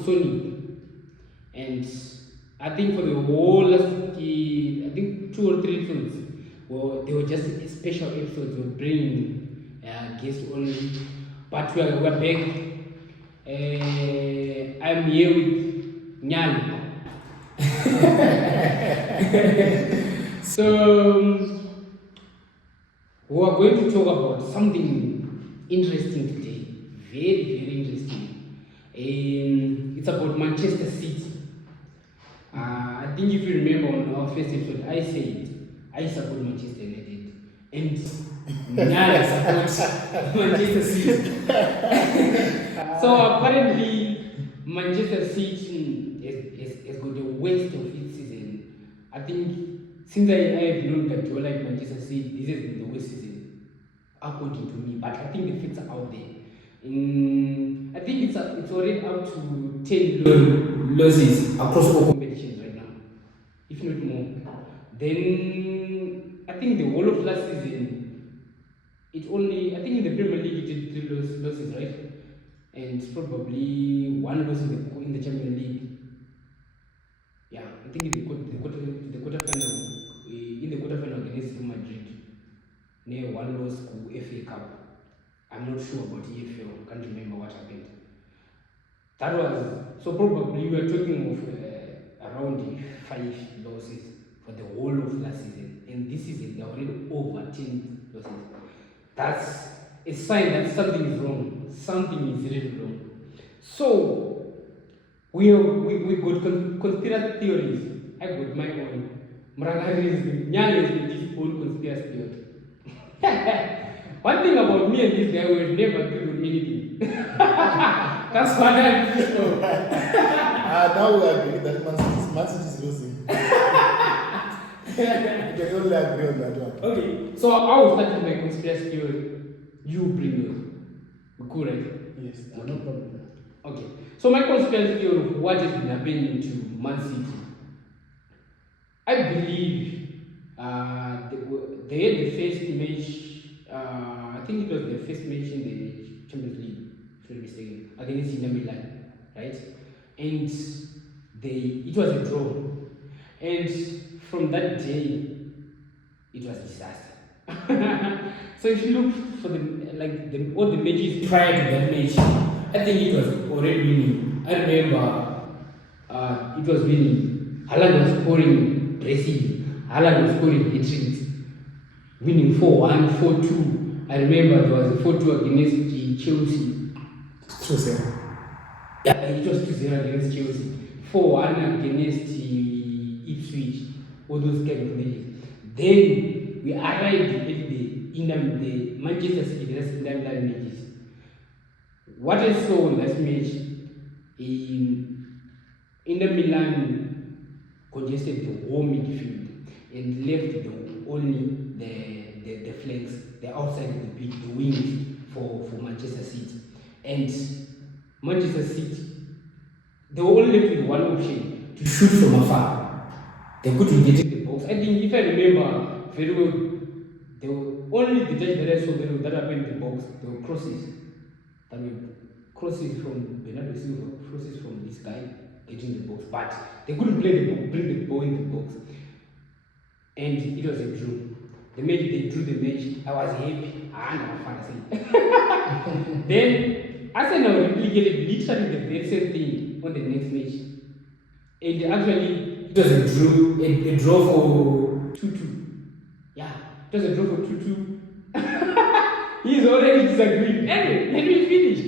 Tech-Tonic, and I think for the whole last, I think 2 or 3 episodes, well, they were just special episodes. We're bringing guests only, but we're back. I'm here with Nyali. So we are going to talk about something interesting today. Very, very interesting. It's about Manchester City. I think if you remember on our first episode, I said I support Manchester United and Nyali supports Manchester City. So apparently, Manchester City has got the worst of its season. I think since I have known Guardiola at Manchester City, this has been the worst season, according to me. But I think the facts are out there. I think it's already up to 10 losses across all competitions right now, if not more. Then I think the whole of last season, I think in the Premier League it did 3 losses, right? And probably 1 loss in the Champions League. Yeah, I think in the quarterfinal against Real Madrid, near 1 loss to FA Cup. I'm not sure about EFL. Can't remember what happened. That was so probably we were talking of around 5 losses for the whole of last season, and this season they're already over 10 losses. That's a sign that something is wrong. Something is really wrong. So we got conspiracy theories. I got my own. Nyali has his own conspiracy theory. One thing about me and this guy, we never agreed on anything. That's what I know. Now we agree that Man City is losing. We can only agree on that one. Okay, so I will start with my conspiracy theory. You bring yours. We cool, right? Yes, no problem. Okay, so my conspiracy theory of what has been happening to Man City, I believe they had the first match. I think it was the first match in the Champions League, if I'm not mistaken, against Inter Milan, right? And it was a draw. And from that day, it was a disaster. So if you look for all the matches prior to that match, I think it was already winning. I remember it was winning. Haaland was scoring pressing. Haaland was scoring hat-tricks. Winning 4-1, 4-2. I remember there was a 4-2 against Chelsea. 2-0. Yeah, it was 2-0 against Chelsea. 4-1 against Ipswich. All those kind of matches. Then we arrived at the Manchester City Inter Milan matches. What I saw in that match, Inter Milan congested the whole midfield and left only the flanks, the outside of the pitch, the wings for Manchester City. And Manchester City, they were only left with one option, to shoot from afar. They couldn't get in the box. I think if I remember very well, they were only the touch that I saw that happened in the box. There were crosses. Crosses from Bernardo Silva, crosses from this guy getting the box. But they couldn't bring the ball in the box. And it was a draw. The match, they drew the match. I was happy. And I was fantasy. Then Arsenal replicated literally the very same thing on the next match. And actually, it was a draw for 2-2. Yeah, it was a draw for 2-2. He's already disagreeing. Anyway, let me finish.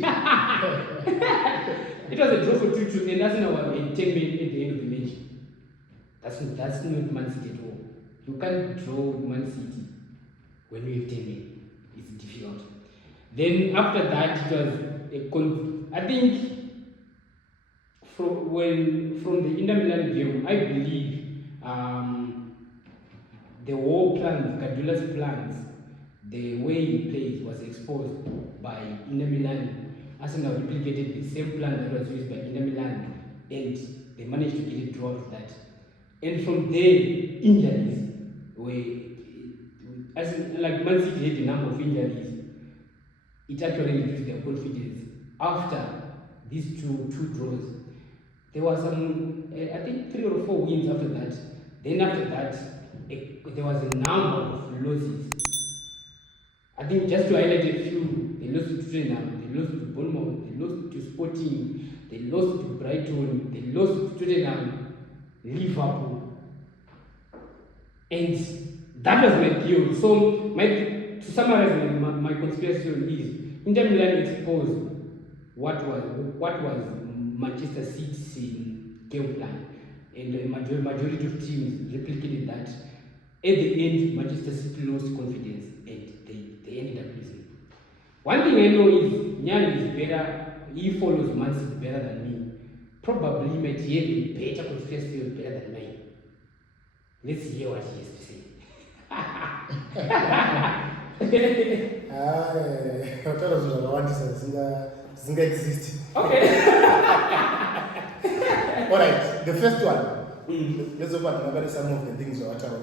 It was a draw for 2-2, and Arsenal were in 10 minutes at the end of the match. That's not Man City at all. You can't draw with Man City when you have 10 minutes. It's difficult. Then after that, it was I think from the Inter Milan game, I believe the whole plan, Guardiola's plans, the way he plays was exposed by Inter Milan. Arsenal replicated the same plan that was used by Inter Milan, and they managed to get a draw out of that. And from there, injuries like Man City had a number of injuries. It actually reduced their confidence after these two draws. There was some, I think 3 or 4 wins after that. Then after that, there was a number of losses. I think just to highlight a few, they lost to Tottenham, they lost to Bournemouth, they lost to Sporting, they lost to Brighton, they lost to Tottenham, Liverpool. And that was my view. So to summarize my conspiracy theory is Inter Milan exposed what was Manchester City's game plan, and the majority of teams replicated that. At the end, Manchester City lost confidence and they ended up losing. One thing I know is Nyan is better, he follows Man City better than me. Probably he might have a better conspiracy theory better than mine. Let's hear what he has to say. Exist. Okay. Alright, the first one. Let's open about some of the things or whatever.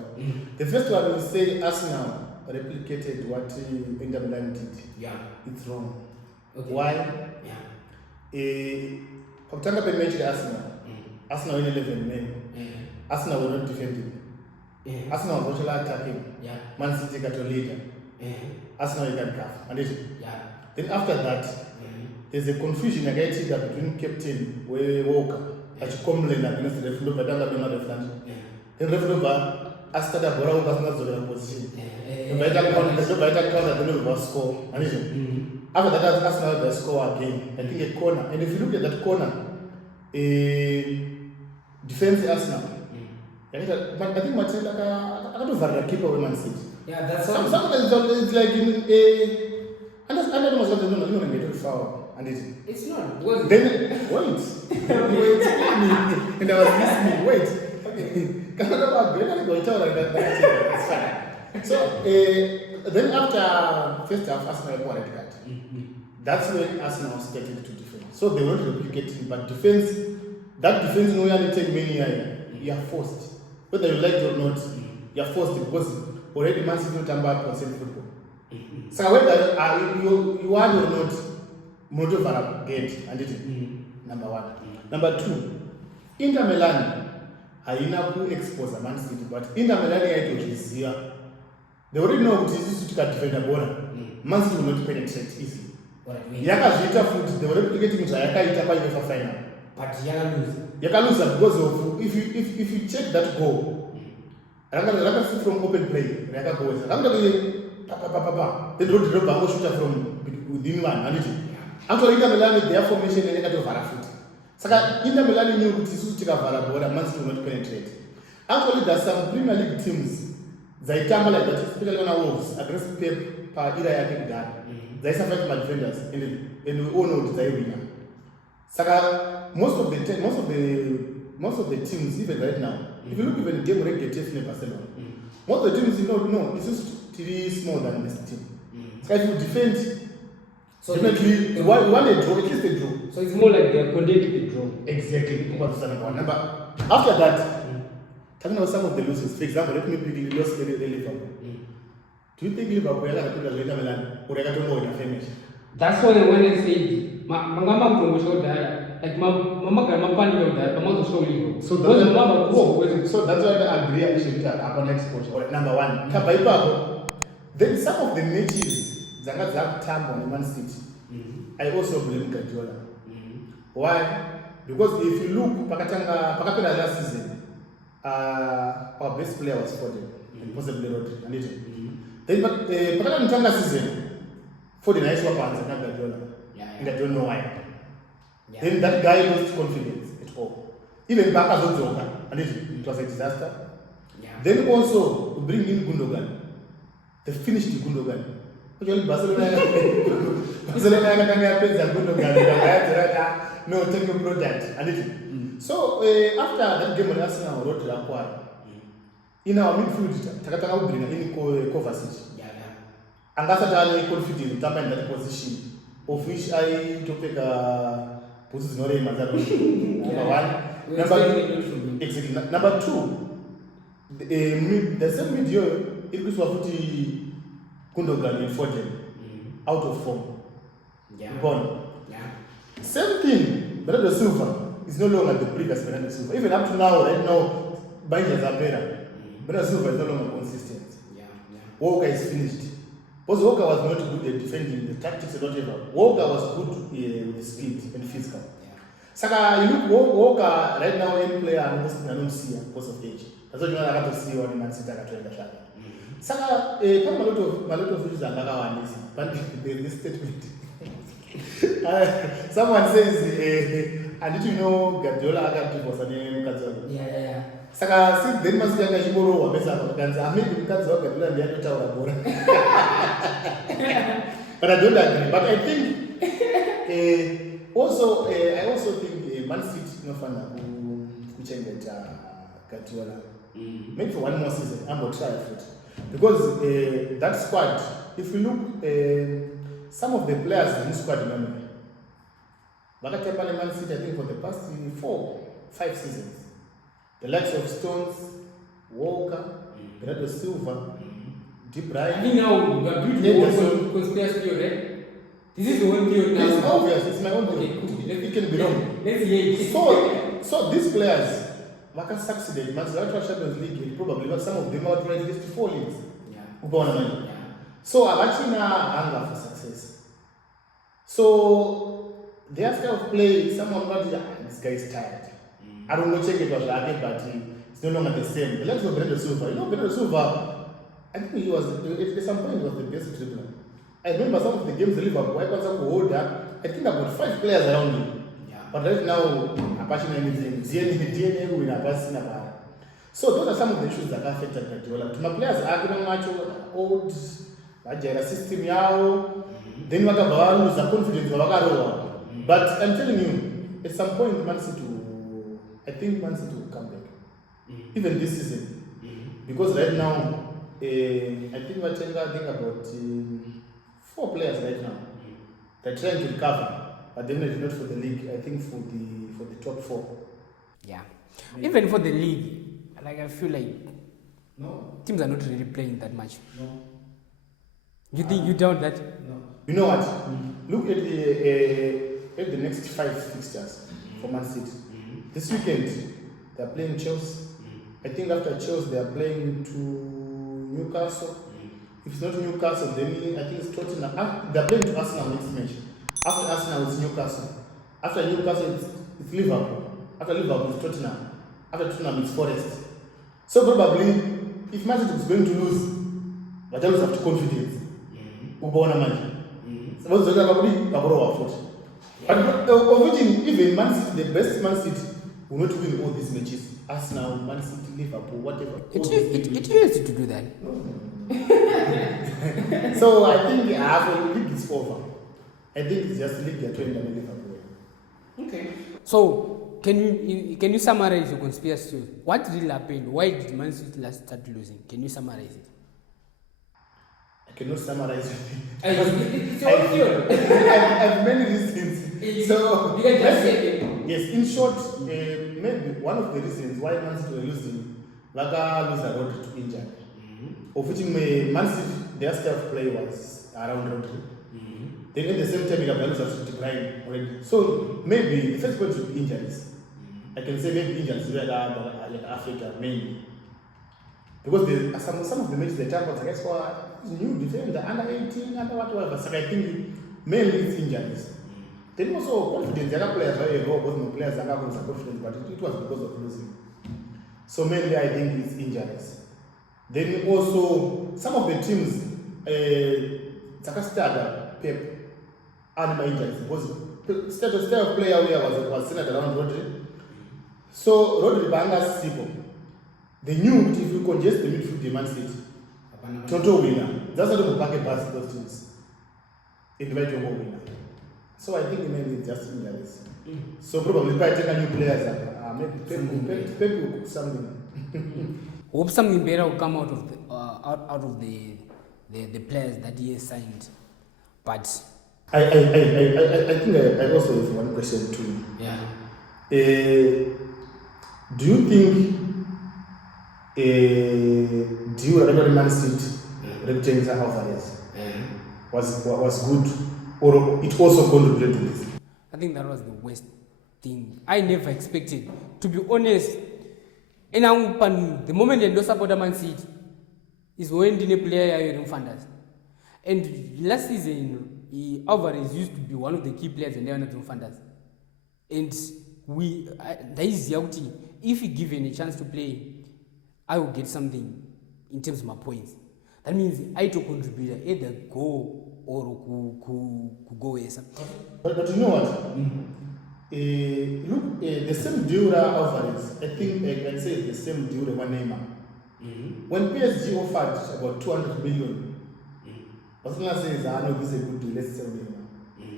The first one will say Arsenal replicated what Inter Milan did. Yeah. It's wrong. Okay. Why? Yeah. From time to mention Arsenal in 11 men. Arsenal were not defending. Arsenal was actually attacking. Yeah. Man City got a leader. Arsenal got calf. Yeah. Then after that, there's a confusion between captain Walker. Achikomlena against the referee, but then not the flange. Then referee asked the Bora was not the position. The better corner, the was score. After that, Arsenal the score again. I think a corner. And if you look at that corner, defense Arsenal. But I think Marcelo, I don't know the keeper of Man City. Yeah, that's some it's like in a. Under the most of the foul. And it's not. Was then wait. And I was listening. Wait. That's fine. So then after first half, Arsenal won red card. That's when Arsenal started to defend. So they weren't replicating, but that defense no one take many years. You are forced. Whether you like it or not, you are forced because already Man City don't about football. So whether you are or not, Moldova gate and it number one. Number two, Inter Milan haina ku expose Man City, but Inter Milan is here. They already know what is to defend the ball. Man City will not penetrate easily. Yakazvita foot, they were replicating Yakaita for final. But lose. Yaka lose because of if you check that goal, Raka from open play, Raka goes. They don't drop a shooter from within one, and it. Actually, Inter Milan their formation and they got foot. Saka Inter Milan knew to take a Varaboda, Man City will not penetrate. Actually, there's some Premier League teams, Zaitama like that, especially on our Wolves, against Pep Guardiola. There's some five defenders, and we all know the winner. Saka most of the teams, even right now, if you look even game rate in Barcelona, most of the teams it's just pretty small than this team. So if you defend. So definitely, one a draw, at least a draw. So it's more like they're condemned to the draw. Exactly. But after that, talking about some of the losses, for example, let me pick the loss in Liverpool. Do you think Liverpool are going to Inter Milan or are going to go in a finish? That's when I said, Mama promotion that, like Mama Grandma that, Mama show Liverpool. So that's why I agree actually upon exposure. Number one, then some of the matches. That time on Man City, I also blame Guardiola. Why? Because if you look, Pakapena last season, our best player was Foden, and possibly Rodri, and it. Then, but Pakapena season, Foden is what and Guardiola. And I don't know why. Then that guy lost confidence at all. Even Baka Zozoka, and it was a disaster. Then also, to bring in Gundogan, they finished Gundogan. Barcelona no take your product and it. So after that game when Arsenal wrote to acquire in our midfield, Takataka would bring in Kovacic. And that's a confident in that position, of which I took a position or number one. Number two, the same video it was what Gundogan and Foden out of form. Gone. Same thing, Bernardo Silva is no longer the previous Bernardo Silva. Even up to now, right now, Bainja Zapera, Bernardo Silva is no longer consistent. Walker is finished. Because Walker was not good at defending the tactics and whatever. Walker was good with the speed and physical. Saka, you look Walker right now, any player, I don't see because of age. That's what you want to see when Man City are trying to shut. Saka, a lot of issues are Gaga is, but this statement. Someone says, I need to know Guardiola got for Sané Kazo. Yeah. Saka, since then, must be a Gashimoro or Mesa Ganza. I mean, because of Guardiola and the other tower. But I don't agree. But I think, I also think Man City no fan who change Guardiola. Maybe for one more season, I'm going to try it. Because that squad, if you look, some of the players in this squad, remember, Man City, I think for the past 4-5 seasons, the likes of Stones, Walker, Bernardo Silva, Bruyne. I think now we are beautiful conspiracy theory, right? This is the one theory now. It's obvious, it's my own theory. Okay, It can be wrong. Let's hear it. So these players, Maka succeeded, Manchester Champions League, probably, but some of them are at least 4 leagues. Yeah. So I'm actually hunger for success. So their style of play, someone got this guy is tired. I don't know, check it was like but it's no longer the same. The likes of Bernardo Silva, Bernardo Silva, I think he was at some point he was the best dribbler. I remember some of the games in Liverpool, I was older, I think about 5 players around him. But right now, Apache anything, DNA will have so those are some of the issues that affected Guardiola. My players are going to old, Bajera system yao, then what about lose the confidence of But I'm telling you, at some point, I think Man City will come back. Even this season. Because right now, I think we're talking about 4 players right now. They're trying to recover. But definitely not for the league. I think for the top 4. Yeah. Even for the league, like I feel like teams are not really playing that much. You think you doubt that? No. You know what? Look at the next 5 fixtures for Man City. This weekend they are playing Chelsea. I think after Chelsea they are playing to Newcastle. If it's not Newcastle, then I think it's Tottenham. They are playing to Arsenal next match. After Arsenal, it's Newcastle. After Newcastle, it's Liverpool. After Liverpool, it's Tottenham. After Tottenham, it's Forest. So probably, if Man City is going to lose, but they have confidence. So what's the probably? But even Man City, the best Man City, will not win all these matches. Arsenal, Man City, Liverpool, whatever. It used to do that. So I think after the league is over. I think it's just league they're trying to Liverpool. Okay. So can you summarize your conspiracy? What really happened? Why did Man City last start losing? Can you summarize it? I cannot summarize it. It's your theory. I have many reasons. So you can just say it. Yes, in short, maybe one of the reasons why Man City were losing, Laga lose a road to injury. Of which Man City, their style of play was around Rodri. Then at the same time, you have losers to Bruyne already. So maybe the first point should be injuries. I can say maybe injuries where Africa mainly. Because some of the matches they tackles against new defender, under 18, under whatever. So I think mainly it's injuries. Then also confidence, the other players were both players that have confidence, but it was because of losing. So mainly I think it's injuries. Then also some of the teams, Takastada, Pep, and my injuries because state of player where was centered around Rodri. So Rodri Bangas Sipo. They knew if you congest the midfield demand state, total winner. That's not a packet pass those teams. Invite your winner. So I think mainly it's just injuries. So probably by taking new players, maybe Pep will cook something. Hope something better will come out of the players that he has signed. But I think I also have one question too. Yeah. Do you think due regular Man City retains Alvarez was good, or it also contributed to this? I think that was the worst thing. I never expected, to be honest. And the moment I support Man City is when the player are in funders. And last season, Alvarez used to be one of the key players in the funders. And there is Yauti. If he given a chance to play, I will get something in terms of my points. That means I to contribute either go or go yes. But you know what? Look, the same deal Alvarez, I think I can say the same deal one Neymar. When PSG offered about 200 million, Barcelona says, I know this is a good deal, let's sell Neymar.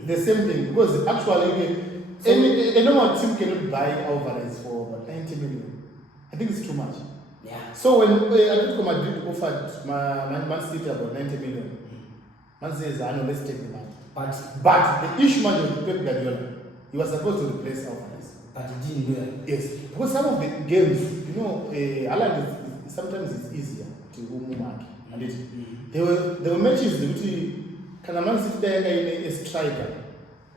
The same thing, because actually, a normal team cannot buy Alvarez for about 90 million. I think it's too much. Yeah. So when Atletico Madrid offered Man City about 90 million, Man says, I know, let's take the money. But the issue man with Pep Guardiola, he was supposed to replace Alvarez. But he didn't do that. Yes. Because some of the games, Haaland sometimes it's easier to mark. And there were matches which Man City in a striker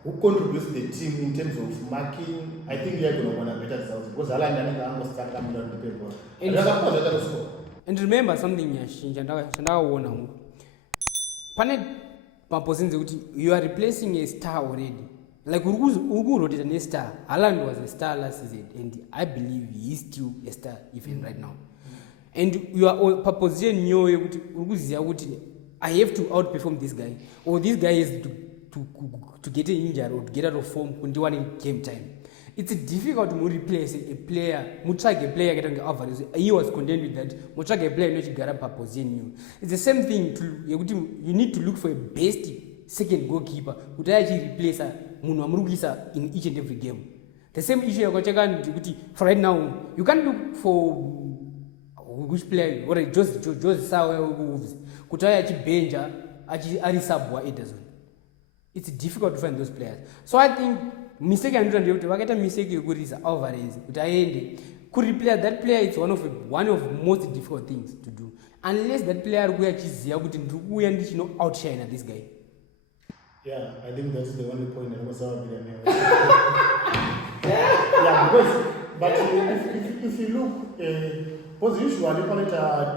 who contributes to the team in terms of marking. I think they are going to want a better result because Haaland almost start coming down the paper. And remember something, you are replacing a star already. Like Ugu wrote a star. Haaland was a star last season, and I believe he is still a star even right now. And you are proposing I have to outperform this guy, or this guy has to get injured or to get out of form when in game time. It's difficult to replace a player. Mutrage a player getting Alvarez. He was content with that. Mutrage a player not get up position you. It's the same thing. You need to look for a best second goalkeeper who actually replace in each and every game. The same issue for right now. You can't look for which player or just Sawa Wolves. Kutaya Benja Arisabwa Ederson. It's difficult to find those players. So I think mistake and get mistake you good is Alvarez. Could replace that player, it's one of most difficult things to do. Unless that player who actually outshine this guy. Yeah, I think that's the only point that was our Yeah, because if you look, because usually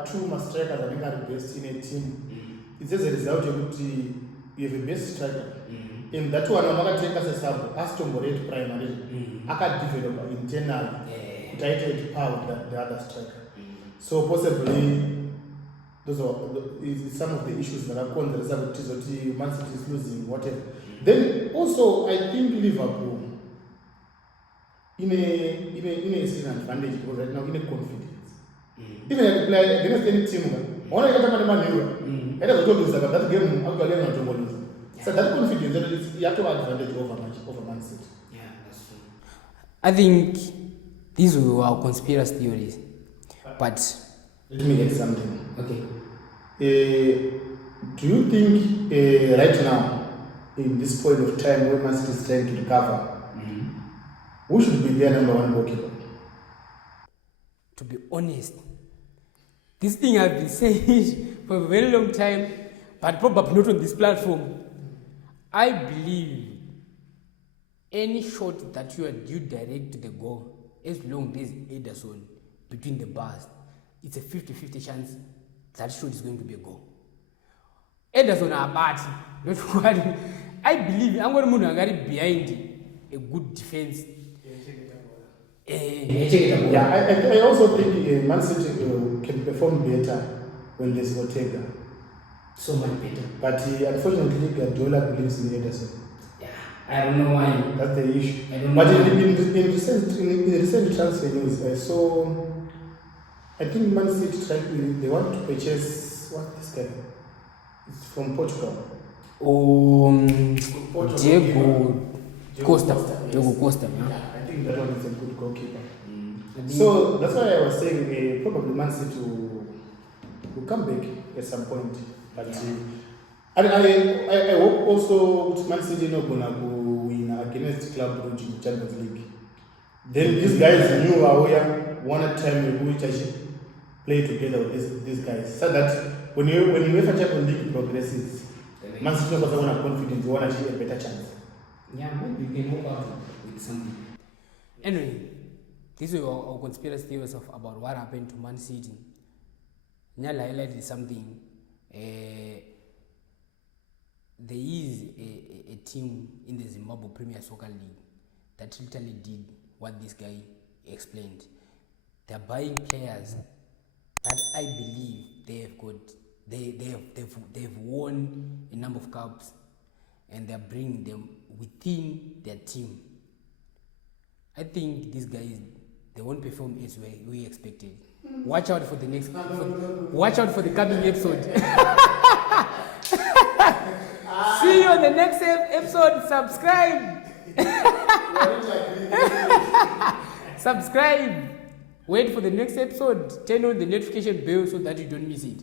two master strikers I think are the best in a team. It's just a result of you have a best striker. In that one, I'm going to take as a sub, Aston Borate primarily. I can develop internally, try to power the other striker. So possibly, those are some of the issues that are causing the result of Man City is losing, whatever. Then also, I think Liverpool, in a season advantage, because right now in a confidence. Even if you play against any team, I want to get a man. I don't lose that game. I'm going to lose. So that confidence, you have to have advantage over Man City. Yeah, that's true. I think these were our conspiracy theories, but let me get something. Okay. Do you think right now, in this point of time where Man City is trying to recover, who should be their number one goalkeeper? To be honest, this thing I've been saying for a very long time, but probably not on this platform. I believe any shot that you direct to the goal, as long as Ederson between the bars, it's a 50-50 chance that shot is going to be a goal. Ederson are bad, not worry. I believe I'm going to behind a good defense. Yeah, I also think Man City can perform better when there's Ortega. So much better. But unfortunately, Guardiola believes in Ederson. Yeah, I don't know why. That's the issue. I don't know. But in recent transfer news, I saw, I think Man City they want to purchase, what's this guy? It's from Portugal. Diego Costa. Yeah, I think that one is a good goalkeeper. So that's why I was saying probably Man City will come back at some point. But I hope also Man City not gonna go win against Club Brugge in Champions League. Then these guys knew one time we actually play together with these guys, so that when you UEFA Champions League progresses, Man City also want confidence, you want actually a better chance. Yeah, maybe you can move out with something. Anyway, these were our conspiracy theories about what happened to Man City. Nyal highlighted something. There is a team in the Zimbabwe Premier Soccer League that literally did what this guy explained. They're buying players that I believe they've won a number of cups, and they're bringing them within their team. I think these guys, they won't perform as we expected. Watch out for the next. Watch out for the coming episode. See you on the next episode. Subscribe. Subscribe. Wait for the next episode. Turn on the notification bell so that you don't miss it.